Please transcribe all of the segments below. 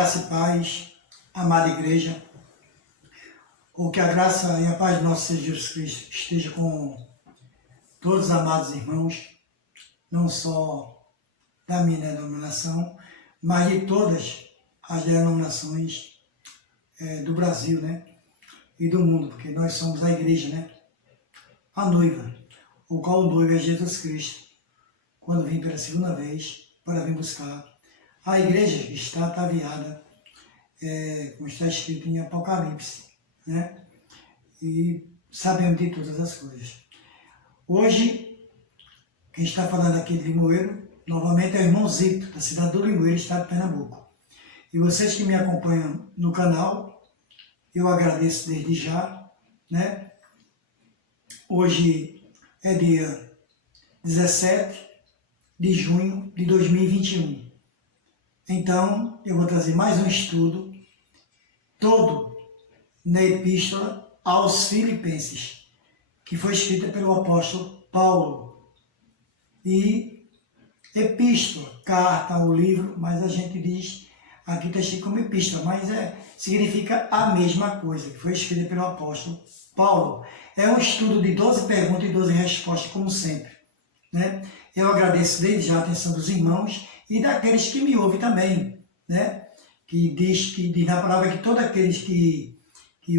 Graça e paz, amada igreja. Ou que a graça e a paz de nosso Senhor Jesus Cristo esteja com todos os amados irmãos, não só da minha denominação, mas de todas as denominações do Brasil, né? E do mundo, porque nós somos a igreja, né? A noiva, o qual o noivo é Jesus Cristo, quando vim pela segunda vez para vir buscar. A igreja está ataviada, como está escrito em Apocalipse, né? E sabemos de todas as coisas. Hoje, quem está falando aqui de Limoeiro, novamente é o irmão Zito, da cidade do Limoeiro, estado de Pernambuco. E vocês que me acompanham no canal, eu agradeço desde já, né? Hoje é dia 17 de junho de 2021. Então, eu vou trazer mais um estudo, todo na Epístola aos Filipenses, que foi escrita pelo apóstolo Paulo. E epístola, carta ou livro, mas a gente diz, aqui está escrito como epístola, mas significa a mesma coisa, que foi escrita pelo apóstolo Paulo. É um estudo de 12 perguntas e 12 respostas, como sempre, né? Eu agradeço desde já a atenção dos irmãos e daqueles que me ouvem também, né? Que diz na palavra que todos aqueles que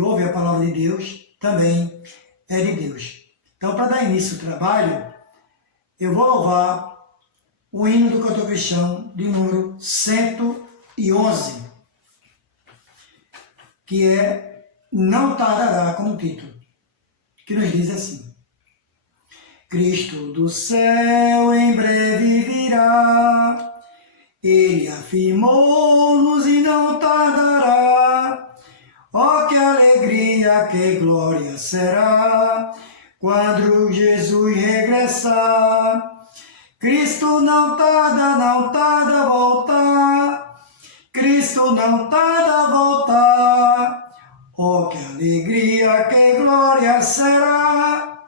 ouvem a palavra de Deus também é de Deus. Então, para dar início ao trabalho, eu vou louvar o hino do cantor cristão de número 111, que é Não Tardará, como título, que nos diz assim: Cristo do céu em breve virá, Ele afirmou-nos e não tardará. Oh, que alegria, que glória será, quando Jesus regressar. Cristo não tarda a voltar, Cristo não tarda a voltar. Oh, que alegria, que glória será,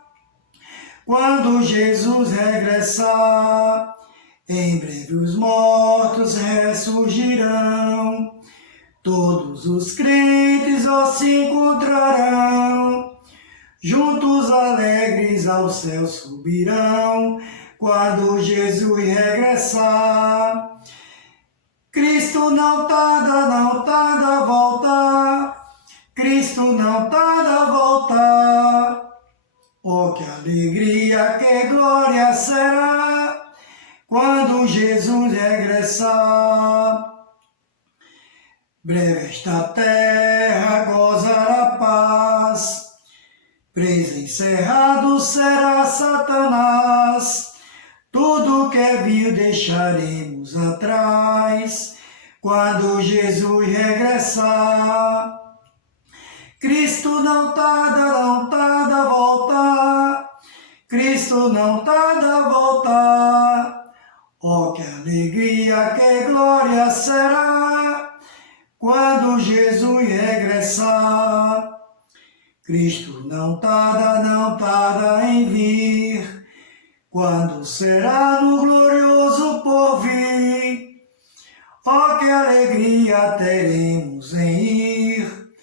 quando Jesus regressar. Em breve os mortos ressurgirão, todos os crentes se encontrarão, juntos alegres ao céu subirão, quando Jesus regressar. Cristo não tarda a voltar, Cristo não tarda a voltar. Oh, que alegria, que glória será, quando Jesus regressar. Breve esta terra gozará paz, preso encerrado será Satanás. Tudo que viu deixaremos atrás, quando Jesus regressar. Cristo não tarda a voltar, Cristo não tarda a voltar. Oh, que alegria, que glória será, quando Jesus regressar. Cristo não tarda em vir, quando será no glorioso porvir. Oh, que alegria teremos em ir,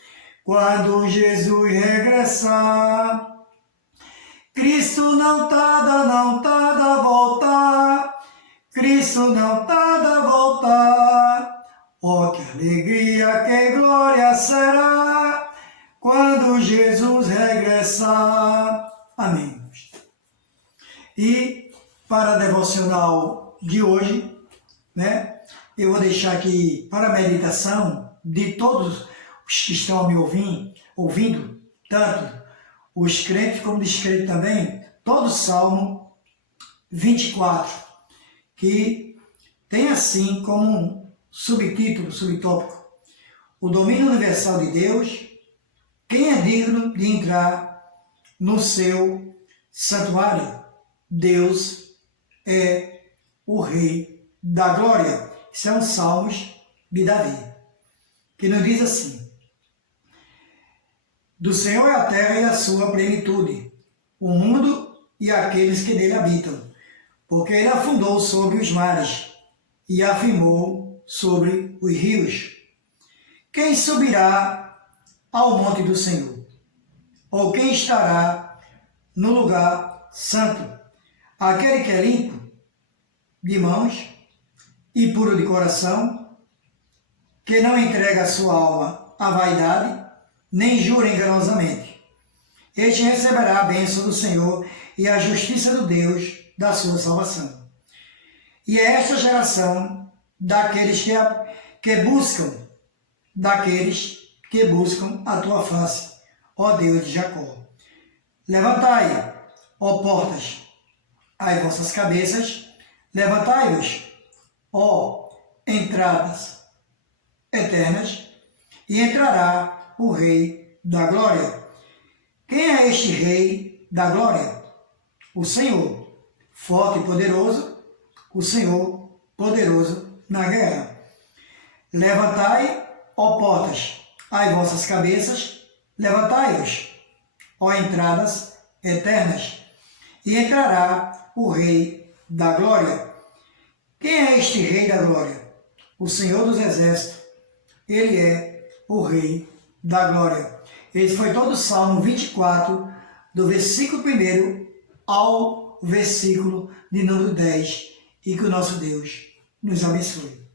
quando Jesus regressar. Cristo não tarda a voltar, Cristo não tarda a voltar. Oh, que alegria, que glória será, quando Jesus regressar. Amém. E para a devocional de hoje, né, eu vou deixar aqui para a meditação de todos os que estão me ouvindo, tanto os crentes como descrentes também, todo o Salmo 24, que tem assim como um subtítulo, subtópico: o domínio universal de Deus. Quem é digno de entrar no seu santuário? Deus é o Rei da Glória. Isso é um Salmos de Davi, que nos diz assim: do Senhor é a terra e a sua plenitude, o mundo e aqueles que nele habitam, porque ele afundou sobre os mares e afirmou sobre os rios. quem subirá ao monte do Senhor? Ou quem estará no lugar santo? Aquele que é limpo de mãos e puro de coração, que não entrega a sua alma à vaidade, nem jura enganosamente. Este receberá a bênção do Senhor e a justiça do Deus da sua salvação. E é esta geração daqueles que buscam a tua face, ó Deus de Jacó. Levantai, ó portas, as vossas cabeças, levantai-vos, ó entradas eternas, e entrará o Rei da Glória. Quem é este Rei da Glória? O Senhor, forte e poderoso, o Senhor poderoso na guerra. Levantai, ó portas, as vossas cabeças, levantai-vos, ó entradas eternas, e entrará o Rei da Glória. Quem é este Rei da Glória? O Senhor dos Exércitos. Ele é o Rei da Glória. Esse foi todo o Salmo 24, do versículo 1 ao versículo de número 10. E que o nosso Deus nos abençoe.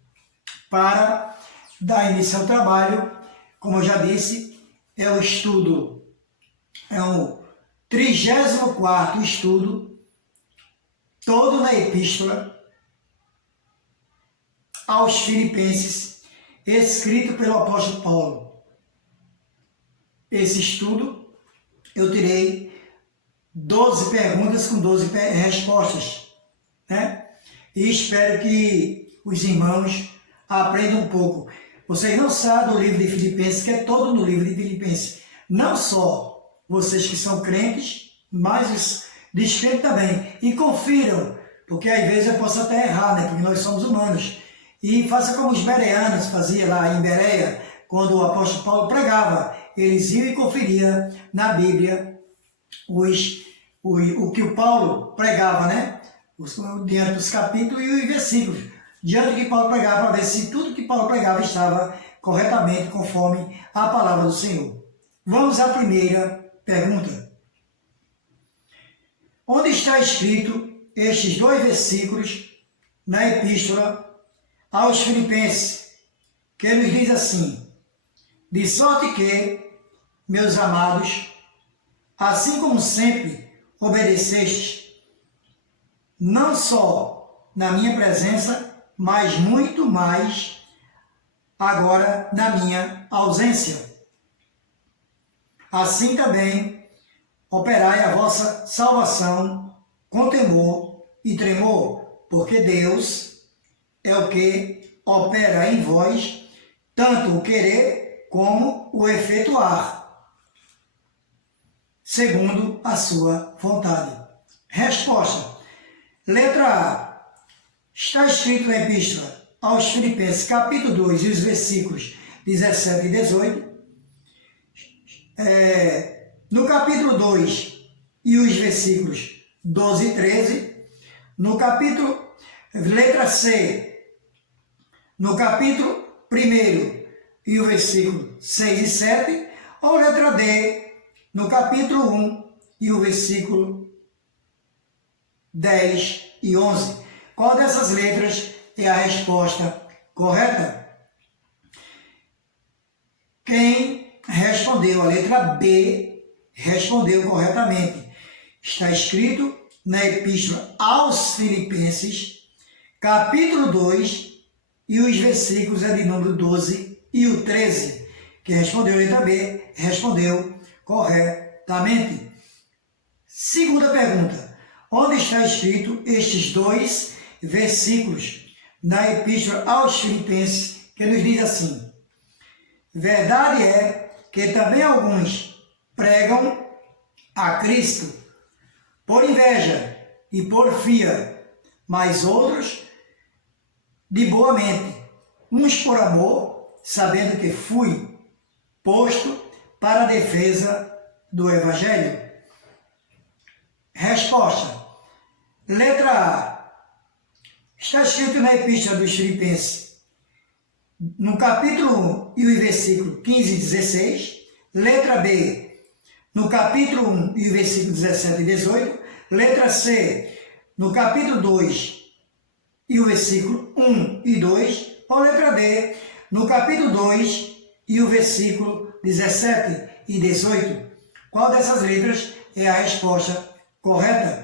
Para dar início ao trabalho, como eu já disse, é o 34º estudo, todo na Epístola aos Filipenses, escrito pelo apóstolo Paulo. Esse estudo, eu tirei 12 perguntas com 12 respostas, né? E espero que os irmãos aprendam um pouco. Vocês não saem do livro de Filipenses, que é todo no livro de Filipenses. Não só vocês que são crentes, mas os descrentes também. E confiram, porque às vezes eu posso até errar, né? Porque nós somos humanos. E faça como os bereanos faziam lá em Bereia, quando o apóstolo Paulo pregava. Eles iam e conferiam na Bíblia o que o Paulo pregava, né? Diante dos capítulos e os versículos. Diante do que Paulo pregava, para ver se tudo que Paulo pregava estava corretamente conforme a palavra do Senhor. Vamos à primeira pergunta. Onde está escrito estes 2 versículos na Epístola aos Filipenses, que nos diz assim: de sorte que, meus amados, assim como sempre obedecestes, não só na minha presença, mas muito mais agora na minha ausência. Assim também operai a vossa salvação com temor e tremor, porque Deus é o que opera em vós, tanto o querer como o efetuar, segundo a sua vontade. Resposta. Letra A. Está escrito na Epístola aos Filipenses, capítulo 2, e os versículos 17 e 18. No capítulo 2 e os versículos 12 e 13. No capítulo, letra C, no capítulo 1 e o versículo 6 e 7. Ou letra D, no capítulo 1 e o versículo 10 e 11. Qual dessas letras é a resposta correta? Quem respondeu a letra B respondeu corretamente. Está escrito na Epístola aos Filipenses, capítulo 2, e os versículos é de número 12 e o 13. Quem respondeu a letra B respondeu corretamente. Segunda pergunta. Onde está escrito estes 2 versículos na Epístola aos Filipenses, que nos diz assim: verdade é que também alguns pregam a Cristo por inveja e porfia, mas outros de boa mente, uns por amor, sabendo que fui posto para a defesa do Evangelho. Resposta. Letra A. Está escrito na Epístola dos Filipenses no capítulo 1 e o versículo 15 e 16. Letra B, no capítulo 1 e o versículo 17 e 18. Letra C, no capítulo 2 e o versículo 1 e 2. Ou letra D, no capítulo 2 e o versículo 17 e 18. Qual dessas letras é a resposta correta?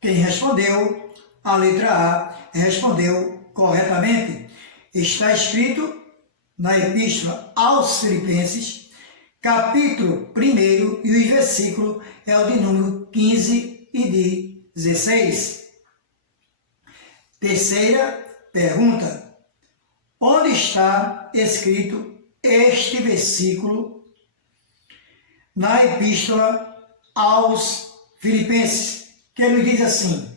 Quem respondeu a letra A respondeu corretamente. Está escrito na Epístola aos Filipenses, capítulo 1 e o versículo é o de número 15 e de 16. Terceira pergunta. Onde está escrito este versículo na Epístola aos Filipenses? Que ele diz assim: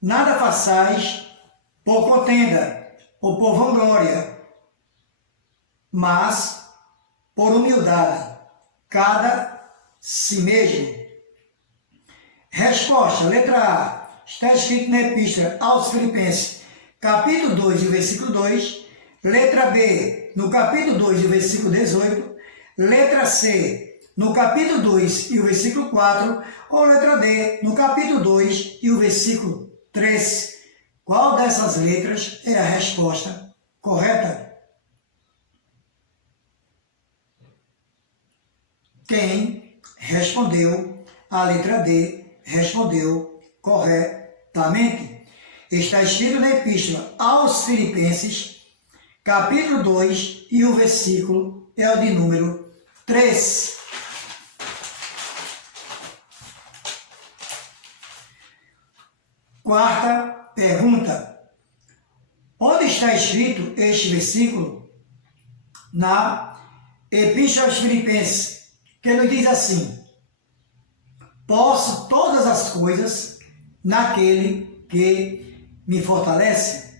nada façais por contenda ou por vanglória, mas por humildade, cada si mesmo. Resposta, letra A. Está escrito na Epístola aos Filipenses, capítulo 2 e versículo 2. Letra B, no capítulo 2 e versículo 18. Letra C, no capítulo 2 e o versículo 4. Ou letra D, no capítulo 2 e o versículo 3. Qual dessas letras é a resposta correta? Quem respondeu a letra D respondeu corretamente. Está escrito na Epístola aos Filipenses, capítulo 2, e o versículo é o de número 3. Quarta pergunta. Onde está escrito este versículo? Na Epístola aos Filipenses, que ele diz assim: posso todas as coisas naquele que me fortalece.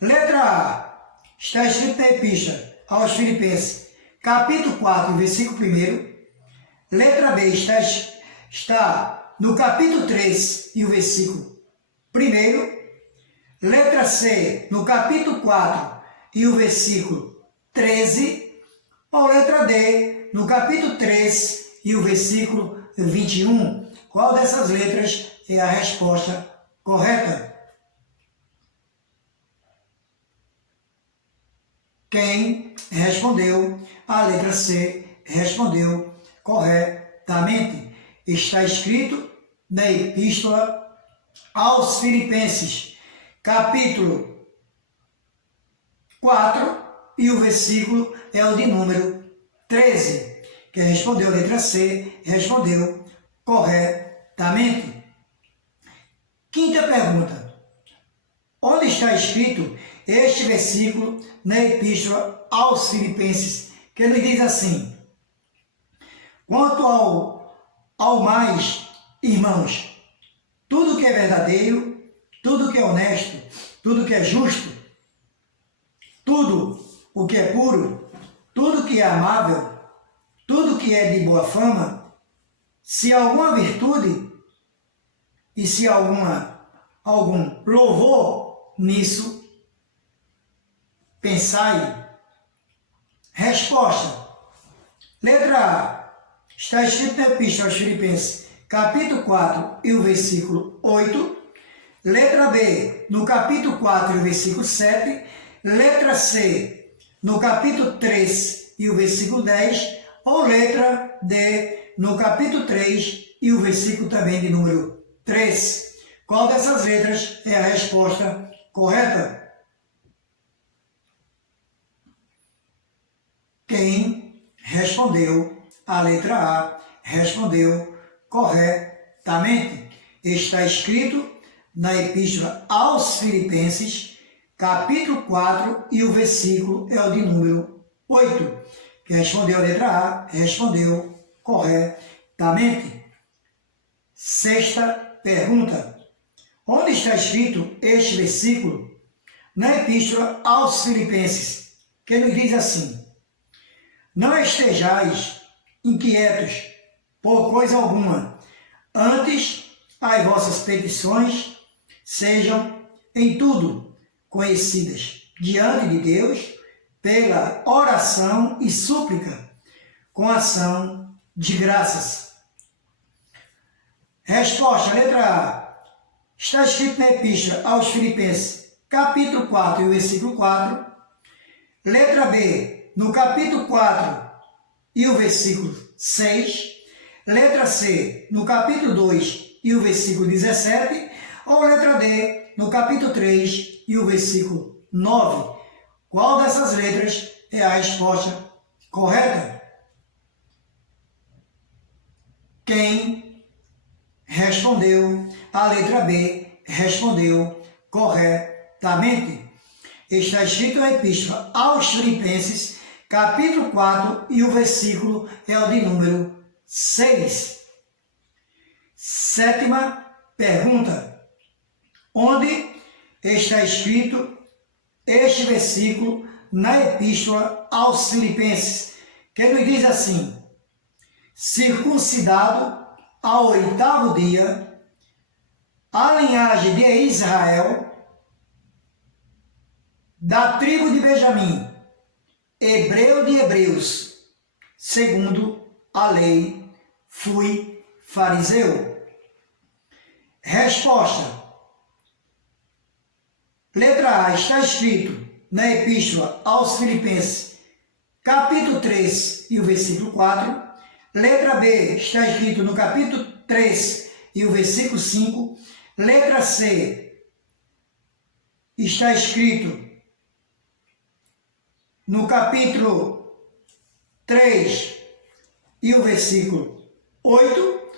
Letra A. Está escrito na Epístola aos Filipenses, capítulo 4, versículo 1. Letra B. Está no capítulo 3 e o versículo 1. Letra C. No capítulo 4 e o versículo 13. Ou letra D. No capítulo 3 e o versículo 21. Qual dessas letras é a resposta correta? Quem respondeu a letra C respondeu corretamente. Está escrito na Epístola aos Filipenses, capítulo 4, e o versículo é o de número 13. Quem respondeu a letra C respondeu corretamente. Quinta pergunta. Onde está escrito este versículo na Epístola aos Filipenses, que ele diz assim: quanto ao mais, irmãos, tudo que é verdadeiro, tudo que é honesto, tudo que é justo, tudo o que é puro, tudo que é amável, tudo que é de boa fama, se alguma virtude e se algum louvor nisso, pensai. Resposta. Letra A. Está escrito na Epístola aos Filipenses, capítulo 4 e o versículo 8. Letra B. No capítulo 4 e o versículo 7. Letra C. No capítulo 3 e o versículo 10. Ou letra D. No capítulo 3 e o versículo também de número 3. Qual dessas letras é a resposta correta? Quem respondeu a letra A respondeu corretamente. Está escrito na Epístola aos Filipenses, capítulo 4, e o versículo é o de número 8. Quem respondeu a letra A respondeu corretamente. Sexta pergunta. Onde está escrito este versículo na Epístola aos Filipenses, que nos diz assim: não estejais inquietos por coisa alguma, antes as vossas petições sejam em tudo conhecidas diante de Deus pela oração e súplica com ação de graças. Resposta, letra A. Está escrito na Epístola aos Filipenses, capítulo 4 e o versículo 4. Letra B, no capítulo 4 e o versículo 6. Letra C, no capítulo 2 e o versículo 17. Ou letra D, no capítulo 3 e o versículo 9. Qual dessas letras é a resposta correta? Quem respondeu a letra B respondeu corretamente. Está escrito na Epístola aos Filipenses, capítulo 4, e o versículo é o de número 6. Sétima pergunta. Onde está escrito este versículo na Epístola aos Filipenses, que nos diz assim: circuncidado ao 8º dia, a linhagem de Israel, da tribo de Benjamim, hebreu de hebreus, segundo a lei, fui fariseu. Resposta. Letra A, está escrito na Epístola aos Filipenses, capítulo 3 e o versículo 4. Letra B, está escrito no capítulo 3 e o versículo 5. Letra C, está escrito no capítulo 3 e o versículo 8.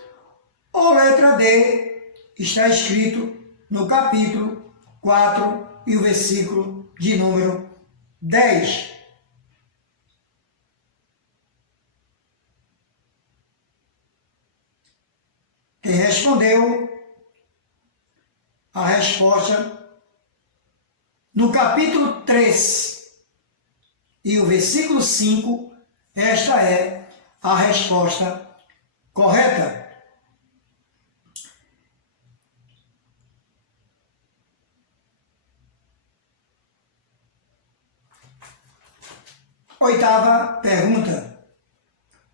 Ou letra D, está escrito no capítulo 4 e o versículo de número 10. Quem respondeu a resposta no capítulo 3 e o versículo 5, esta é a resposta correta. Oitava pergunta.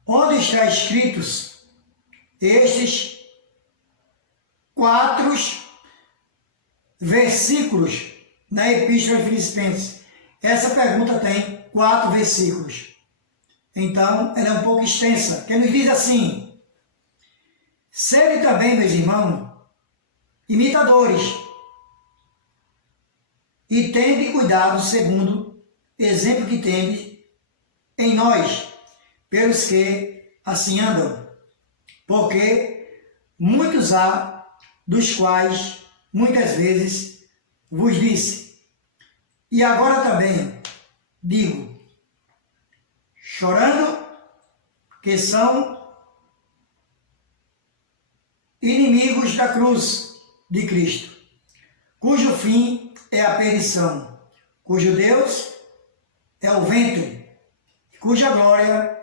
Onde estão escritos estes 4 versículos na Epístola aos Filipenses? Essa pergunta tem 4 versículos. Então, ela é um pouco extensa, que nos diz assim: sede também, meus irmãos, imitadores, e tende cuidado segundo exemplo que tende em nós, pelos que assim andam. Porque muitos há, dos quais muitas vezes vos disse, e agora também digo, chorando, que são inimigos da cruz de Cristo, cujo fim é a perdição, cujo Deus é o ventre, cuja glória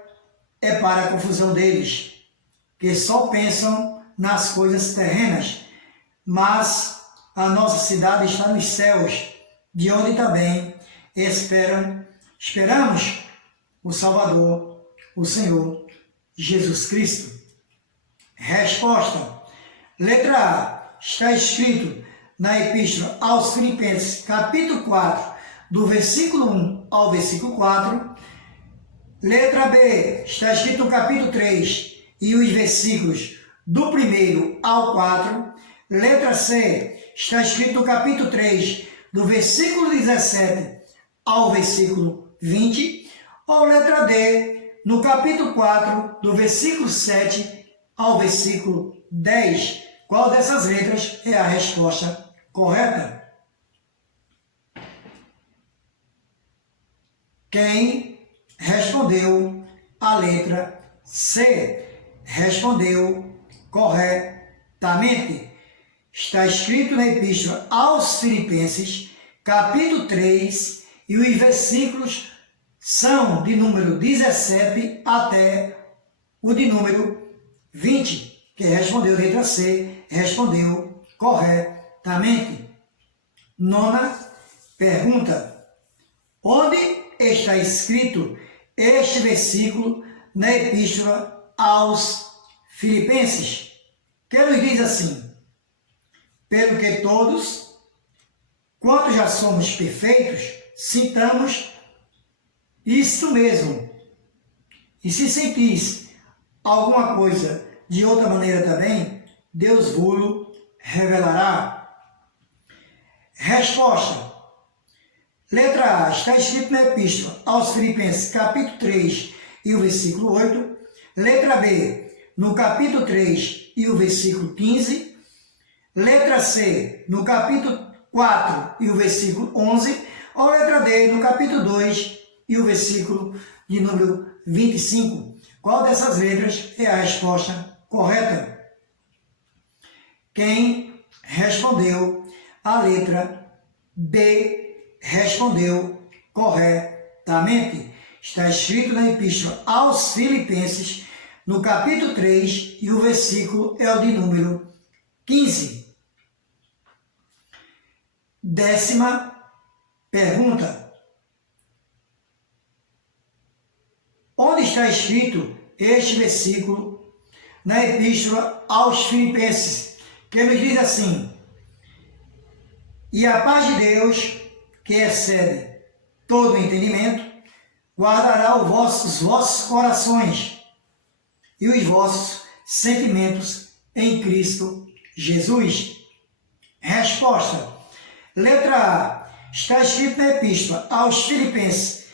é para a confusão deles, que só pensam nas coisas terrenas, mas a nossa cidade está nos céus, de onde também esperamos o Salvador, o Senhor Jesus Cristo. Resposta. Letra A. Está escrito na Epístola aos Filipenses, capítulo 4, do versículo 1 ao versículo 4. Letra B. Está escrito no capítulo 3 e os versículos do 1 ao 4. Letra C. Está escrito no capítulo 3, do versículo 17 ao versículo 20. Ou letra D. No capítulo 4, do versículo 7 ao versículo 10. Qual dessas letras é a resposta correta? Quem respondeu a letra C respondeu corretamente. Está escrito na Epístola aos Filipenses, capítulo 3, e os versículos são de número 17 até o de número 20. Quem respondeu a letra C respondeu corretamente. corretamente? Nona pergunta: onde está escrito este versículo na Epístola aos Filipenses, que nos diz assim: pelo que todos, quanto já somos perfeitos, sintamos isto mesmo. E se sentis alguma coisa de outra maneira também, Deus vos revelará. Resposta. Letra A. Está escrito na Epístola aos Filipenses, capítulo 3 e o versículo 8. Letra B. No capítulo 3 e o versículo 15. Letra C. No capítulo 4 e o versículo 11. Ou letra D. No capítulo 2 e o versículo de número 25. Qual dessas letras é a resposta correta? Quem respondeu a letra B respondeu corretamente. Está escrito na Epístola aos Filipenses, no capítulo 3, e o versículo é o de número 15. Décima pergunta: onde está escrito este versículo na Epístola aos Filipenses, que nos diz assim: e a paz de Deus, que excede todo o entendimento, guardará os vossos corações e os vossos sentimentos em Cristo Jesus. Resposta. Letra A. Está escrito na Epístola aos Filipenses,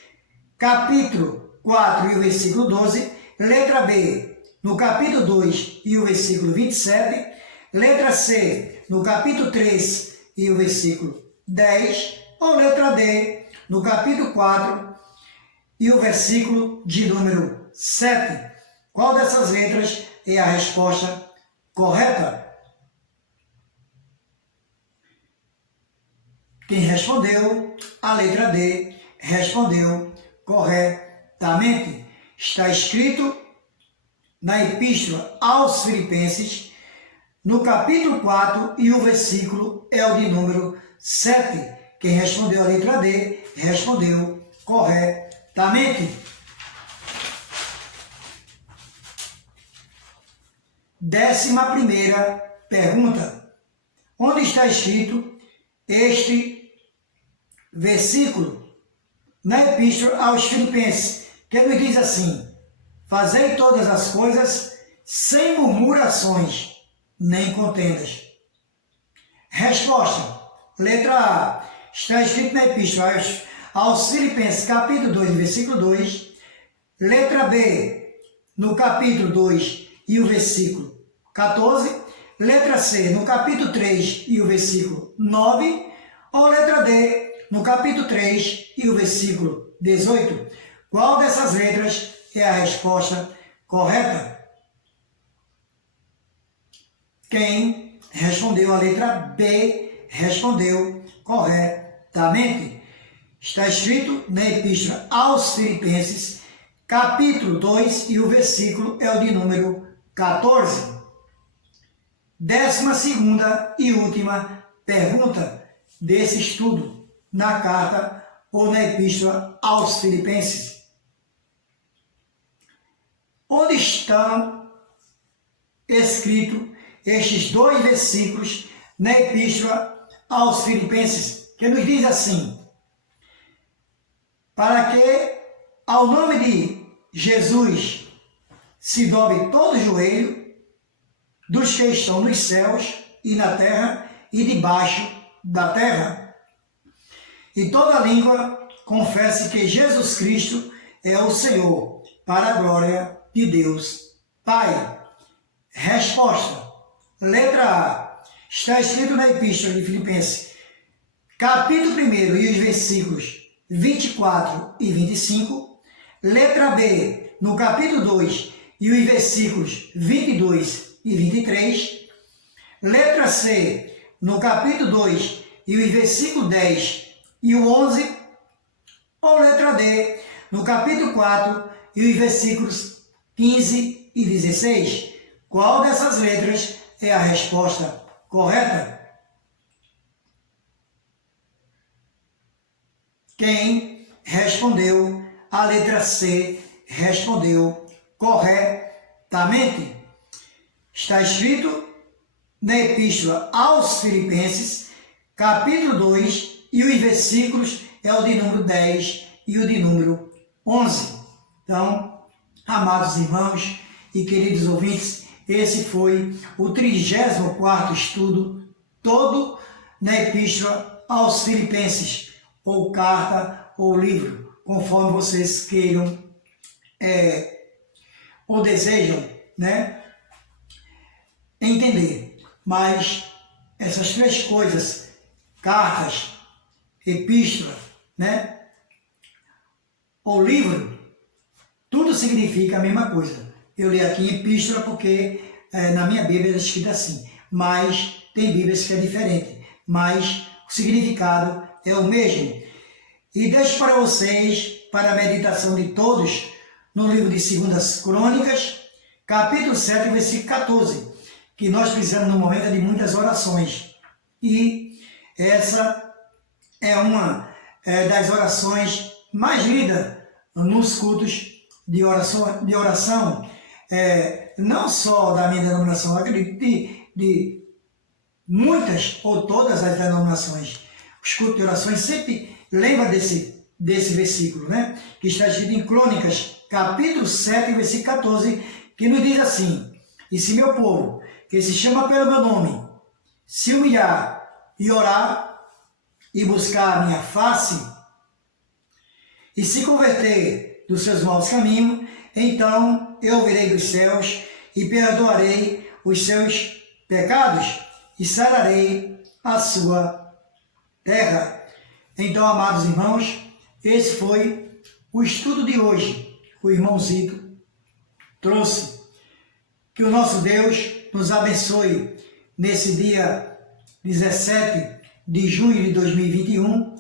capítulo 4 e o versículo 12. Letra B. No capítulo 2 e o versículo 27. Letra C. No capítulo 3 e o versículo 10. Ou letra D. No capítulo 4 e o versículo de número 7. Qual dessas letras é a resposta correta? Quem respondeu a letra D respondeu corretamente. Está escrito na Epístola aos Filipenses, no capítulo 4 e o versículo é o de número 7. Quem respondeu a letra D respondeu corretamente. 11ª pergunta: onde está escrito este versículo na Epístola aos Filipenses, que nos diz assim: fazei todas as coisas sem murmurações nem contendas? Resposta. Letra A. Está escrito na Epístola aos Filipenses, capítulo 2, versículo 2. Letra B. No capítulo 2 e o versículo 14. Letra C. No capítulo 3 e o versículo 9. Ou letra D. No capítulo 3 e o versículo 18. Qual dessas letras é a resposta correta? Quem respondeu a letra B respondeu corretamente. Está escrito na Epístola aos Filipenses, capítulo 2 e o versículo é o de número 14. 12ª e última pergunta desse estudo na carta ou na Epístola aos Filipenses: onde estão escritos estes dois versículos na Epístola aos Filipenses, que nos diz assim: para que ao nome de Jesus se dobre todo o joelho dos que estão nos céus e na terra e debaixo da terra, e toda língua confesse que Jesus Cristo é o Senhor, para a glória de Deus Pai. Resposta. Letra A. Está escrito na Epístola de Filipenses, capítulo 1 e os versículos 24 e 25. Letra B. No capítulo 2 e os versículos 22 e 23. Letra C. No capítulo 2 e os versículos 10 e o 11. Ou letra D. No capítulo 4 e os versículos 15 e 16. Qual dessas letras é a resposta correta? Quem respondeu, a letra C, respondeu corretamente. Está escrito na Epístola aos Filipenses, capítulo 2, e os versículos é o de número 10 e o de número 11. Então, amados irmãos e queridos ouvintes, esse foi o 34º estudo, todo na Epístola aos Filipenses, ou carta, ou livro, conforme vocês queiram ou desejam, né, entender. Mas essas três coisas, cartas, epístola, né, ou livro, tudo significa a mesma coisa. Eu li aqui epístola porque na minha Bíblia é escrito assim, mas tem Bíblias que é diferente, mas o significado é o mesmo. E deixo para vocês, para a meditação de todos, no livro de 2 Crônicas, capítulo 7, versículo 14, que nós precisamos no momento de muitas orações. E essa é uma das orações mais lidas nos cultos de oração, não só da minha denominação, acredito de muitas ou todas as denominações. Os cultos de orações sempre lembram desse versículo, né? Que está escrito em Crônicas, capítulo 7, versículo 14, que nos diz assim: e se meu povo, que se chama pelo meu nome, se humilhar e orar e buscar a minha face e se converter dos seus maus caminhos, então eu ouvirei dos céus e perdoarei os seus pecados e sararei a sua terra. Então, amados irmãos, esse foi o estudo de hoje. O irmão Zito trouxe. Que o nosso Deus nos abençoe nesse dia 17 de junho de 2021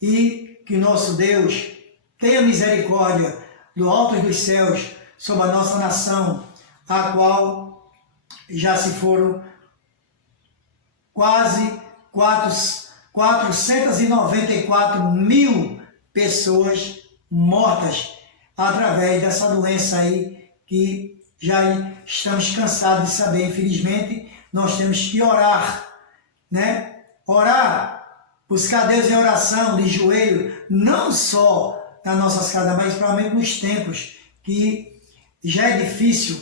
e que nosso Deus tenha misericórdia do alto dos céus sobre a nossa nação, a qual já se foram quase 494 mil pessoas mortas através dessa doença aí que já estamos cansados de saber. Infelizmente, nós temos que orar, né? Orar, buscar Deus em oração, de joelho, não só nas nossas casas, mas principalmente nos templos, que já é difícil,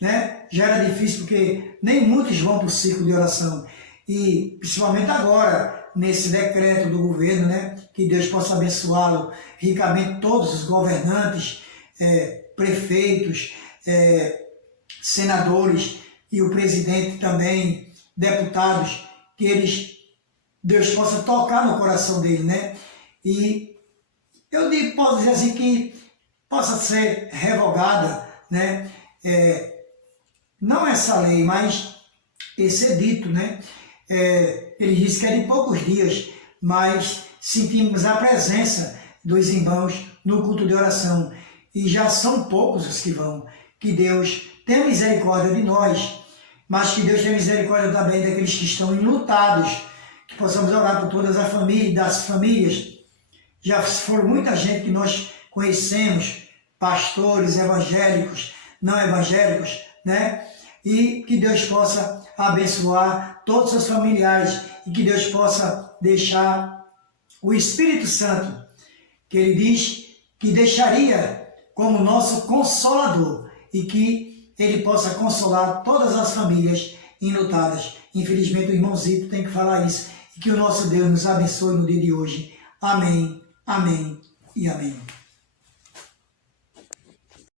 né? Já era difícil porque nem muitos vão para o ciclo de oração. E principalmente agora, nesse decreto do governo, né? Que Deus possa abençoá-lo ricamente, todos os governantes, prefeitos, senadores e o presidente também, deputados, que Deus possa tocar no coração dele, né? E eu posso dizer assim que possa ser revogada, né? Não essa lei, mas esse edito, né? Ele disse que é de poucos dias, mas sentimos a presença dos irmãos no culto de oração. E já são poucos os que vão. Que Deus tenha misericórdia de nós, mas que Deus tenha misericórdia também daqueles que estão enlutados, que possamos orar por todas as famílias, das famílias. Já foram muita gente que nós conhecemos, pastores evangélicos, não evangélicos, né? E que Deus possa abençoar todos os seus familiares e que Deus possa deixar o Espírito Santo, que ele diz que deixaria como nosso consolador e que ele possa consolar todas as famílias enlutadas. Infelizmente o irmão Zito tem que falar isso e que o nosso Deus nos abençoe no dia de hoje. Amém, amém e amém.